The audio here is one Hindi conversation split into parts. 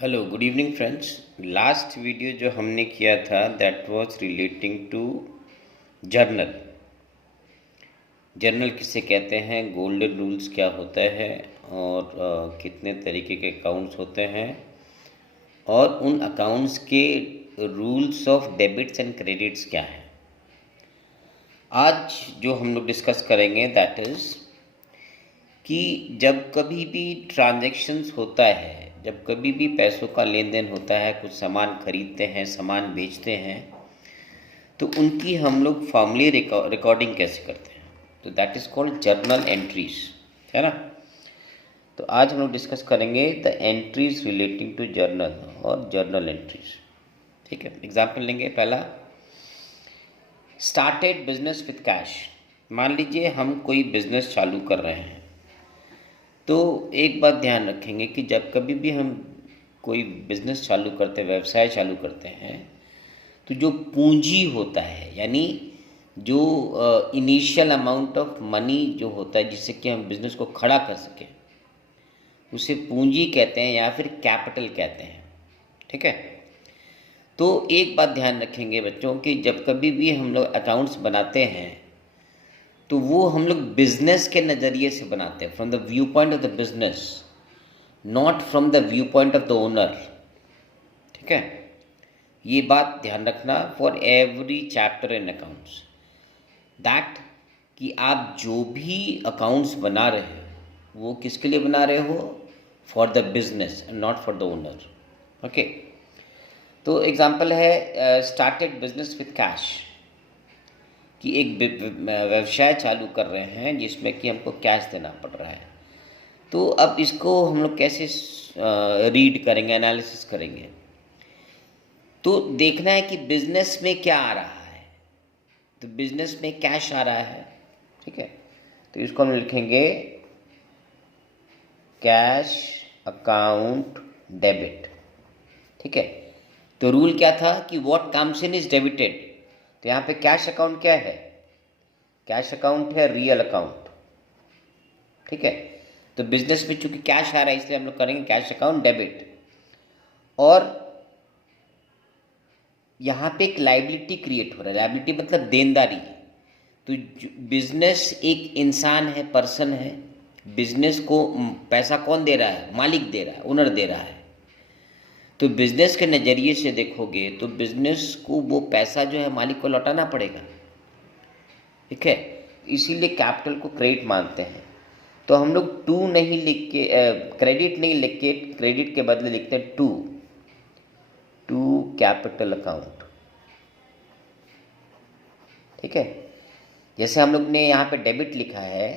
Hello good evening friends. Last video जो हमने किया था that was relating to journal. Journal किसे कहते हैं, गोल्डन रूल्स क्या होता है और कितने तरीके के अकाउंट्स होते हैं और उन अकाउंट्स के rules of debits and credits क्या हैं। आज जो हम लोग डिस्कस करेंगे दैट इज़ कि जब कभी भी ट्रांजैक्शंस होता है, जब कभी भी पैसों का लेन देन होता है, कुछ सामान खरीदते हैं, सामान बेचते हैं, तो उनकी हम लोग फॉर्मली रिकॉर्डिंग कैसे करते हैं, तो that is called journal entries, है ना। तो आज हम लोग डिस्कस करेंगे the entries relating to journal और जर्नल एंट्रीज। ठीक है, एग्जाम्पल लेंगे। पहला, स्टार्टेड बिजनेस विथ कैश। मान लीजिए हम कोई बिजनेस चालू कर रहे हैं, तो एक बात ध्यान रखेंगे कि जब कभी भी हम कोई बिजनेस चालू करते हैं, व्यवसाय चालू करते हैं, तो जो पूंजी होता है, यानी जो इनिशियल अमाउंट ऑफ मनी जो होता है जिससे कि हम बिज़नेस को खड़ा कर सकें, उसे पूंजी कहते हैं या फिर कैपिटल कहते हैं। ठीक है, तो एक बात ध्यान रखेंगे बच्चों कि जब कभी भी हम लोग अकाउंट्स बनाते हैं तो वो हम लोग बिजनेस के नज़रिए से बनाते हैं, from the view point of the business, not from the view point of the owner. ठीक है, ये बात ध्यान रखना for every chapter in accounts, that कि आप जो भी अकाउंट्स बना रहे हो वो किसके लिए बना रहे हो, for the business and not for the owner. Okay, तो एग्जांपल है स्टार्टेड बिजनेस विथ कैश, कि एक व्यवसाय चालू कर रहे हैं जिसमें कि हमको कैश देना पड़ रहा है। तो अब इसको हम लोग कैसे रीड करेंगे, एनालिसिस करेंगे, तो देखना है कि बिजनेस में क्या आ रहा है। तो बिजनेस में कैश आ रहा है, ठीक है, तो इसको हम लिखेंगे कैश अकाउंट डेबिट। ठीक है, तो रूल क्या था कि what comes in is debited. तो यहाँ पे कैश अकाउंट क्या है, कैश अकाउंट है रियल अकाउंट। ठीक है, तो बिजनेस में चूंकि कैश आ रहा है इसलिए हम लोग करेंगे कैश अकाउंट डेबिट। और यहाँ पे एक लाइबिलिटी क्रिएट हो रहा है, लाइबिलिटी मतलब देनदारी। तो बिजनेस एक इंसान है, पर्सन है, बिजनेस को पैसा कौन दे रहा है, मालिक दे रहा है, ओनर दे रहा है। तो बिजनेस के नज़रिए से देखोगे तो बिजनेस को वो पैसा जो है मालिक को लौटाना पड़ेगा। ठीक है, इसीलिए कैपिटल को क्रेडिट मानते हैं। तो हम लोग टू नहीं लिख के, क्रेडिट नहीं लिख के, क्रेडिट के बदले लिखते हैं टू, टू कैपिटल अकाउंट। ठीक है, जैसे हम लोग ने यहाँ पे डेबिट लिखा है,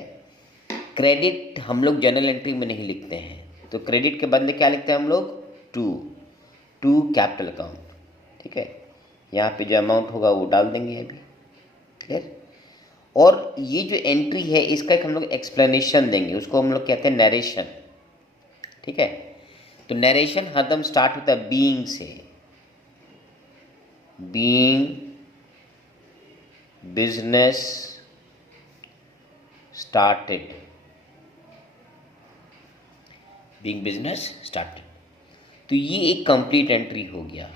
क्रेडिट हम लोग जर्नल एंट्री में नहीं लिखते हैं, तो क्रेडिट के बदले क्या लिखते हैं हम लोग, टू, टू कैपिटल अकाउंट। ठीक है, यहाँ पे जो अमाउंट होगा वो डाल देंगे अभी। क्लियर। और ये जो एंट्री है इसका एक हम लोग एक्सप्लेनेशन देंगे, उसको हम लोग कहते हैं नरेशन। ठीक है, तो नरेशन हरदम स्टार्ट होता है बीइंग से, being business started, being business started. तो ये एक कंप्लीट एंट्री हो गया।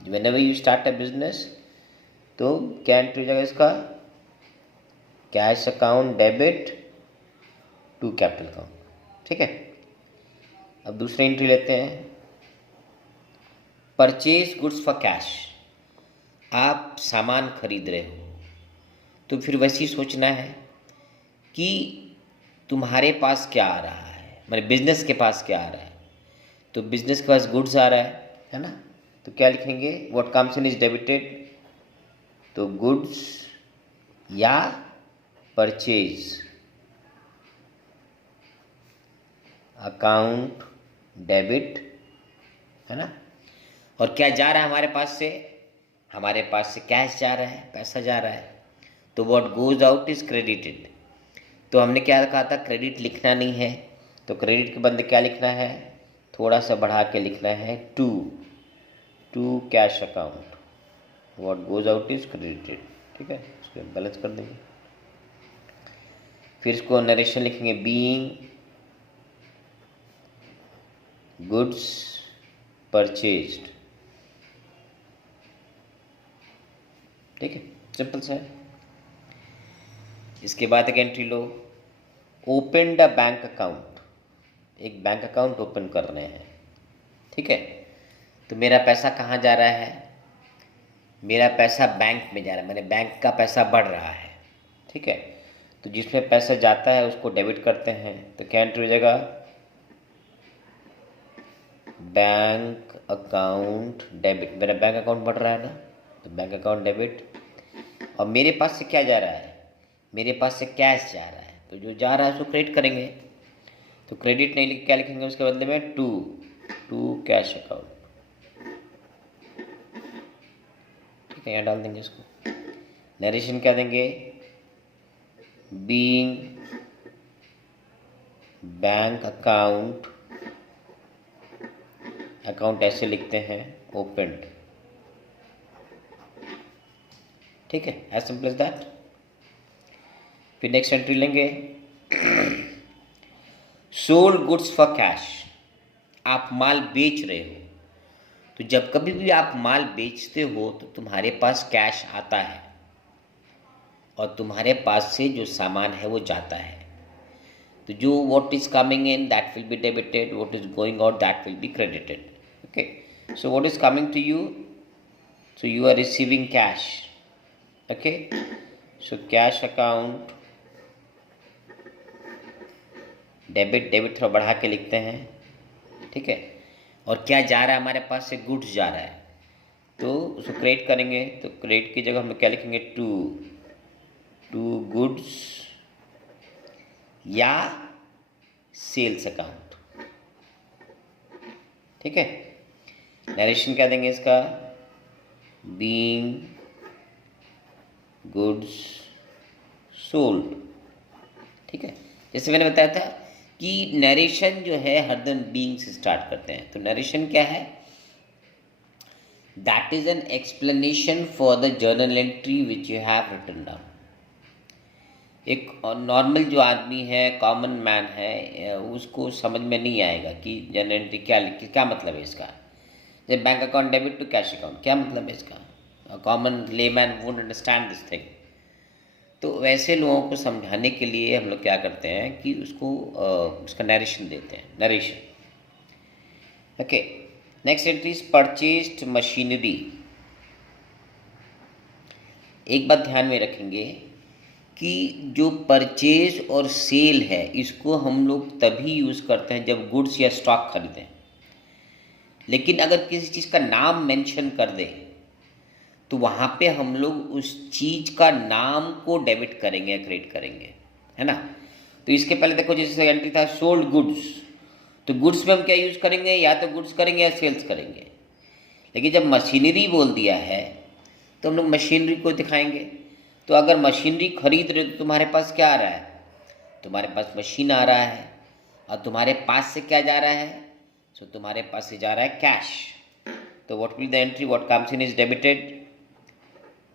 Whenever you start a business, तो क्या एंट्री हो जाएगा इसका, cash account debit to capital account. ठीक है, अब दूसरी एंट्री लेते हैं, परचेज गुड्स फॉर कैश। आप सामान खरीद रहे हो तो फिर वैसे ही सोचना है कि तुम्हारे पास क्या आ रहा है, मतलब बिजनेस के पास क्या आ रहा है। तो बिजनेस के पास गुड्स आ रहा है ना, तो क्या लिखेंगे, what comes in is debited, तो गुड्स या परचेज अकाउंट डेबिट, है ना। और क्या जा रहा है हमारे पास से, हमारे पास से कैश जा रहा है, पैसा जा रहा है, तो what goes out is credited. तो हमने क्या कहा था, क्रेडिट लिखना नहीं है, तो क्रेडिट के बदले क्या लिखना है, थोड़ा सा बढ़ा के लिखना है to, to cash account, what goes out is credited. ठीक है, इसको बैलेंस कर देंगे। फिर इसको नरेशन लिखेंगे, बीइंग गुड्स परचेज्ड। ठीक है, सिंपल सा है। इसके बाद एक entry low, open the bank account. एक बैंक अकाउंट ओपन कर रहे हैं। ठीक है, तो मेरा पैसा कहाँ जा रहा है? मेरा पैसा बैंक में जा रहा है, मेरे बैंक का पैसा बढ़ रहा है। ठीक है, तो जिसमें पैसा जाता है उसको डेबिट करते हैं। तो क्या एंट्री हो जाएगा? Bank account debit. मेरा बैंक अकाउंट बढ़ रहा है ना, तो बैंक अकाउंट डेबिट। और मेरे पास से क्या जा रहा है? मेरे पास से कैश जा रहा है, तो जो जा रहा है उसको क्रेडिट करेंगे। तो क्रेडिट नहीं लिख, क्या लिखेंगे उसके बदले में? To cash account. ठीक है, यहाँ डाल देंगे इसको। नरेशन क्या देंगे? बीइंग बैंक अकाउंट, अकाउंट ऐसे लिखते हैं, ओपनड। ठीक है, एज सिंपल एज दैट। फिर नेक्स्ट एंट्री लेंगे, सोल्ड गुड्स फॉर कैश। आप माल बेच रहे हो, तो जब कभी भी आप माल बेचते हो तो तुम्हारे पास कैश आता है और तुम्हारे पास से जो सामान है वो जाता है। तो जो what is coming in that will be debited, what is going out that will be credited. Okay, so what is coming to you? So you are receiving cash. Okay, so cash account debit, debit थोड़ा बढ़ा के लिखते हैं। ठीक है, और क्या जा रहा है हमारे पास से? गुड्स जा रहा है, तो उसको क्रेडिट करेंगे। तो क्रेडिट की जगह हम क्या लिखेंगे? टू गुड्स या सेल्स अकाउंट। ठीक है, नरेशन क्या देंगे इसका? Being goods sold. ठीक है, जैसे मैंने बताया था कि नरेशन जो है हरदम बीइंग से स्टार्ट करते हैं। तो नरेशन क्या है? That is an explanation for the journal entry which you have written down. एक नॉर्मल जो आदमी है, कॉमन मैन है, उसको समझ में नहीं आएगा कि जर्नल एंट्री क्या मतलब है इसका। जैसे bank account debit to cash account, क्या मतलब है इसका? Common layman would understand this thing. तो वैसे लोगों को समझाने के लिए हम लोग क्या करते हैं कि उसको उसका नरेशन देते हैं, narration. Okay, next entry is purchased machinery. एक बात ध्यान में रखेंगे कि जो परचेज और सेल है इसको हम लोग तभी यूज़ करते हैं जब गुड्स या स्टॉक खरीदें। लेकिन अगर किसी चीज़ का नाम मेंशन कर दें तो वहाँ पे हम लोग उस चीज़ का नाम को डेबिट करेंगे या क्रेडिट करेंगे, है ना। तो इसके पहले देखो, जैसे एंट्री था सोल्ड गुड्स, तो गुड्स में हम क्या यूज़ करेंगे? या तो गुड्स करेंगे या सेल्स करेंगे। लेकिन जब मशीनरी बोल दिया है तो हम लोग मशीनरी को दिखाएंगे। तो अगर मशीनरी खरीद रहे हो तो तुम्हारे पास क्या आ रहा है? तुम्हारे पास मशीन आ रहा है, और तुम्हारे पास से क्या जा रहा है? सो तुम्हारे पास से जा रहा है कैश। तो what will the entry? What comes in is debited.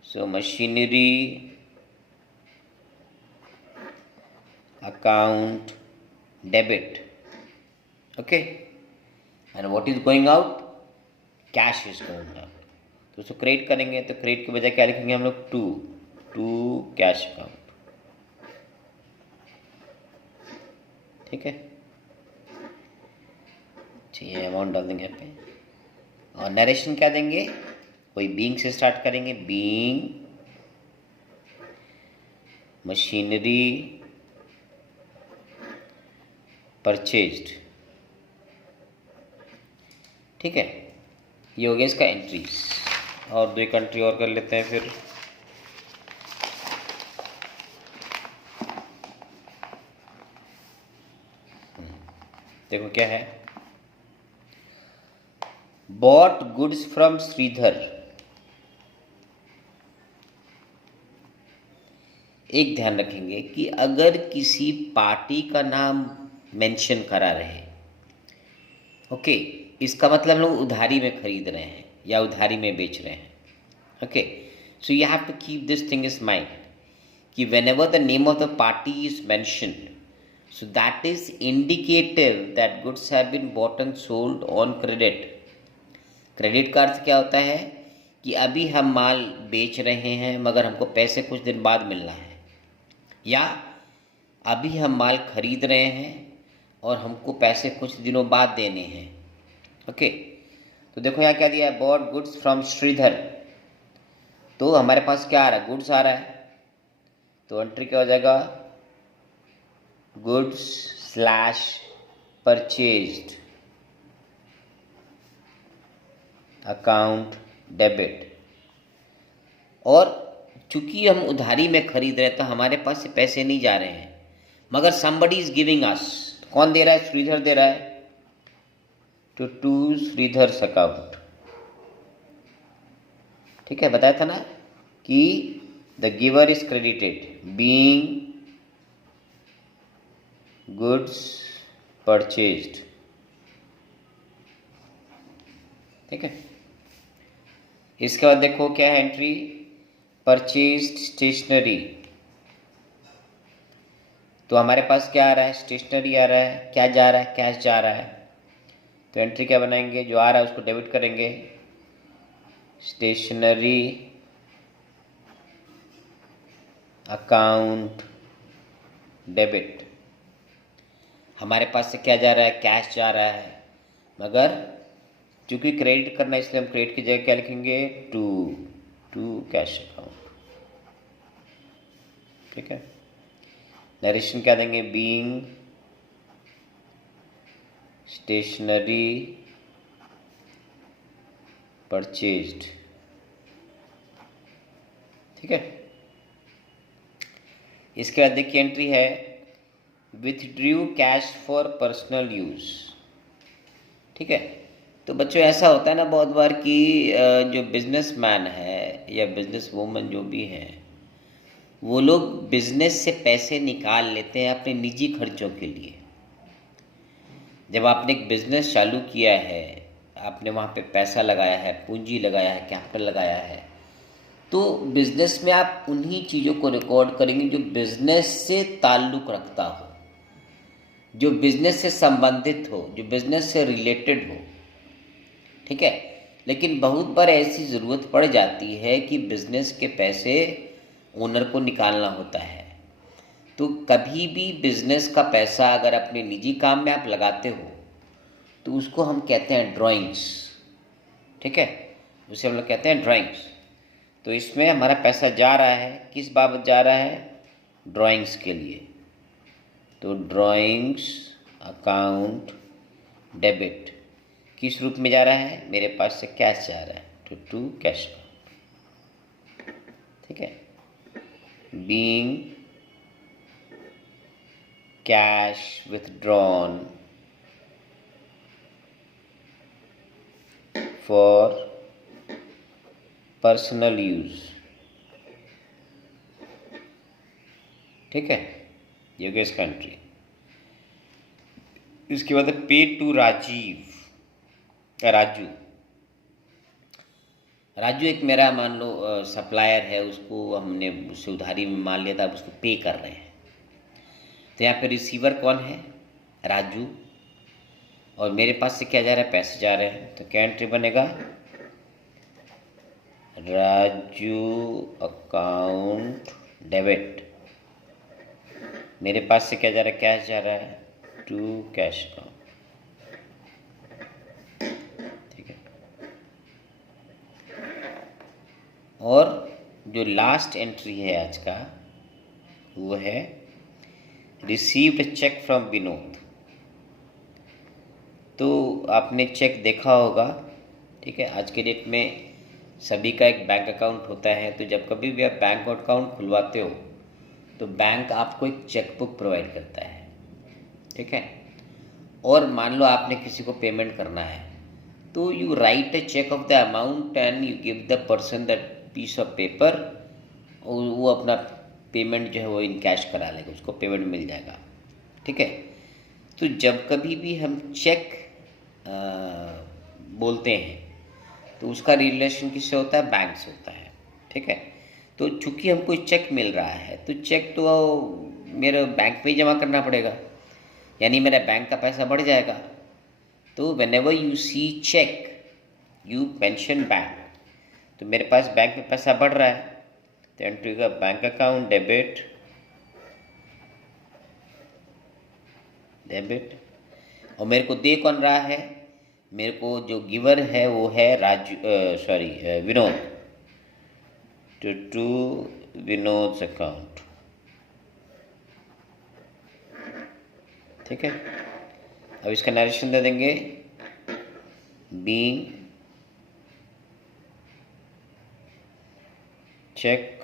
So machinery account debit. Okay, and what is going out? Cash is going out. तो उसको क्रेडिट करेंगे, तो क्रेडिट के बजाय क्या लिखेंगे हम लोग? To cash account. ठीक है, चाहिए अमाउंट डाल देंगे यहाँ पे। और नरेशन क्या देंगे? कोई बीइंग से स्टार्ट करेंगे, बीइंग मशीनरी परचेज्ड। ठीक है, ये हो गया इसका एंट्रीज। और दो कंट्री और कर लेते हैं फिर। देखो क्या है, बॉट गुड्स फ्रॉम श्रीधर। एक ध्यान रखेंगे कि अगर किसी पार्टी का नाम मेंशन करा रहे, ओके, इसका मतलब हम लोग उधारी में खरीद रहे हैं या उधारी में बेच रहे हैं। Okay, so you have to keep this thing is mind कि whenever the name of the party is mentioned, so that is indicative that goods have been bought and sold on credit. Credit का अर्थ क्या होता है कि अभी हम माल बेच रहे हैं मगर हमको पैसे कुछ दिन बाद मिलना है, या अभी हम माल खरीद रहे हैं और हमको पैसे कुछ दिनों बाद देने हैं। ओके, तो देखो यहाँ क्या दिया है, बॉट गुड्स फ्रॉम श्रीधर। तो हमारे पास क्या आ रहा है, गुड्स आ रहा है, तो एंट्री क्या हो जाएगा, goods slash purchased account debit. और चूंकि हम उधारी में खरीद रहे हैं तो हमारे पास से पैसे नहीं जा रहे हैं, मगर somebody इज गिविंग अस। कौन दे रहा है, श्रीधर दे रहा है, टू श्रीधर्स अकाउंट। ठीक है, बताया था ना कि the giver is credited being goods purchased. ठीक है, इसके बाद देखो क्या है एंट्री, परचेज्ड स्टेशनरी। तो हमारे पास क्या आ रहा है, स्टेशनरी आ रहा है, क्या जा रहा है, कैश जा रहा है। तो एंट्री क्या बनाएंगे, जो आ रहा है उसको डेबिट करेंगे, स्टेशनरी अकाउंट डेबिट। हमारे पास से क्या जा रहा है, कैश जा रहा है, मगर चूंकि क्रेडिट करना है इसलिए हम क्रेडिट की जगह क्या लिखेंगे, टू कैश अकाउंट। ठीक है, नरेशन क्या देंगे, बीइंग स्टेशनरी परचेज्ड। ठीक है, इसके बाद देखिए एंट्री है, withdrew cash for personal use. ठीक है, तो बच्चों ऐसा होता है ना बहुत बार कि जो बिजनेसमैन है या बिजनेस वूमन जो भी हैं, वो लोग बिजनेस से पैसे निकाल लेते हैं अपने निजी खर्चों के लिए। जब आपने एक बिजनेस चालू किया है, आपने वहाँ पे पैसा लगाया है, पूंजी लगाया है, कैपिटल लगाया है, तो बिजनेस में आप उन्हीं चीज़ों को रिकॉर्ड करेंगे जो बिजनेस से ताल्लुक़ रखता हो, जो बिजनेस से संबंधित हो, जो बिजनेस से रिलेटेड हो। ठीक है, लेकिन बहुत बार ऐसी ज़रूरत पड़ जाती है कि बिजनेस के पैसे ओनर को निकालना होता है। तो कभी भी बिजनेस का पैसा अगर अपने निजी काम में आप लगाते हो तो उसको हम कहते हैं ड्राइंग्स। ठीक है, उसे हम लोग कहते हैं ड्राइंग्स। तो इसमें हमारा पैसा जा रहा है, किस बाबत जा रहा है, ड्राइंग्स के लिए। तो ड्राइंग्स अकाउंट डेबिट किस रूप में जा रहा है, मेरे पास से कैश जा रहा है, टू कैश अकाउंट। ठीक है, being cash withdrawn for personal use. ठीक है, ये गया इसका एंट्री। इसके बाद पे टू राजू। राजू एक मेरा मान लो सप्लायर है, उसको हमने उससे उधारी में माल लिया था, अब उसको पे कर रहे हैं। तो यहाँ पे रिसीवर कौन है, राजू, और मेरे पास से क्या जा रहा है, पैसे जा रहे हैं। तो क्या एंट्री बनेगा, राजू अकाउंट डेबिट। मेरे पास से क्या जा रहा है, कैश जा रहा है, टू कैश अकाउंट। ठीक है, और जो लास्ट एंट्री है आज का वो है रिसीव्ड चेक फ्रॉम विनोद। तो आपने चेक देखा होगा। ठीक है, आज के डेट में सभी का एक बैंक अकाउंट होता है, तो जब कभी भी आप बैंक अकाउंट खुलवाते हो तो बैंक आपको एक चेक बुक प्रोवाइड करता है। ठीक है, और मान लो आपने किसी को पेमेंट करना है तो you write a cheque of the amount and you give the person that piece of paper, और वो अपना पेमेंट जो है वो इन कैश करा लेगा, उसको पेमेंट मिल जाएगा। ठीक है, तो जब कभी भी हम चेक बोलते हैं तो उसका रिलेशन किससे होता है, बैंक से होता है। ठीक है, तो चूंकि हमको चेक मिल रहा है तो चेक तो मेरे बैंक पे ही जमा करना पड़ेगा, यानी मेरा बैंक का पैसा बढ़ जाएगा। तो whenever you see cheque you pension bank, तो मेरे पास बैंक में पैसा बढ़ रहा है, तो एंट्री का बैंक अकाउंट डेबिट, और मेरे को दे कौन रहा है, मेरे को जो गिवर है वो है विनोद, टू विनोद्स अकाउंट। ठीक है, अब इसका नरेशन दे देंगे, बीइंग चेक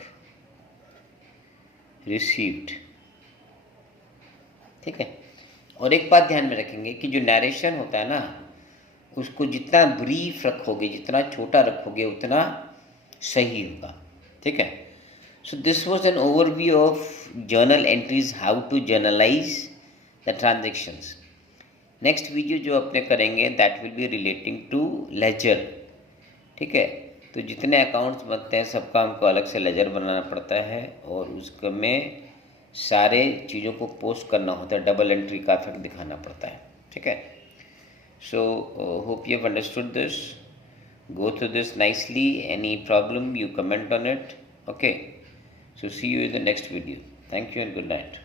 रिसीव्ड। ठीक है, और एक बात ध्यान में रखेंगे कि जो नरेशन होता है ना, उसको जितना ब्रीफ रखोगे, जितना छोटा रखोगे, उतना सही होगा। ठीक है, so this was an overview of journal entries, how to journalise the transactions. Next video जो अपने करेंगे that will be relating to ledger. ठीक है, तो जितने अकाउंट्स बनते हैं सबका हमको अलग से लेजर बनाना पड़ता है, और उसमें सारे चीज़ों को पोस्ट करना होता है, डबल एंट्री का इफेक्ट दिखाना पड़ता है। ठीक है, so hope you have understood this, go through this nicely. Any problem you comment on it. Okay, so see you in the next video. Thank you and good night.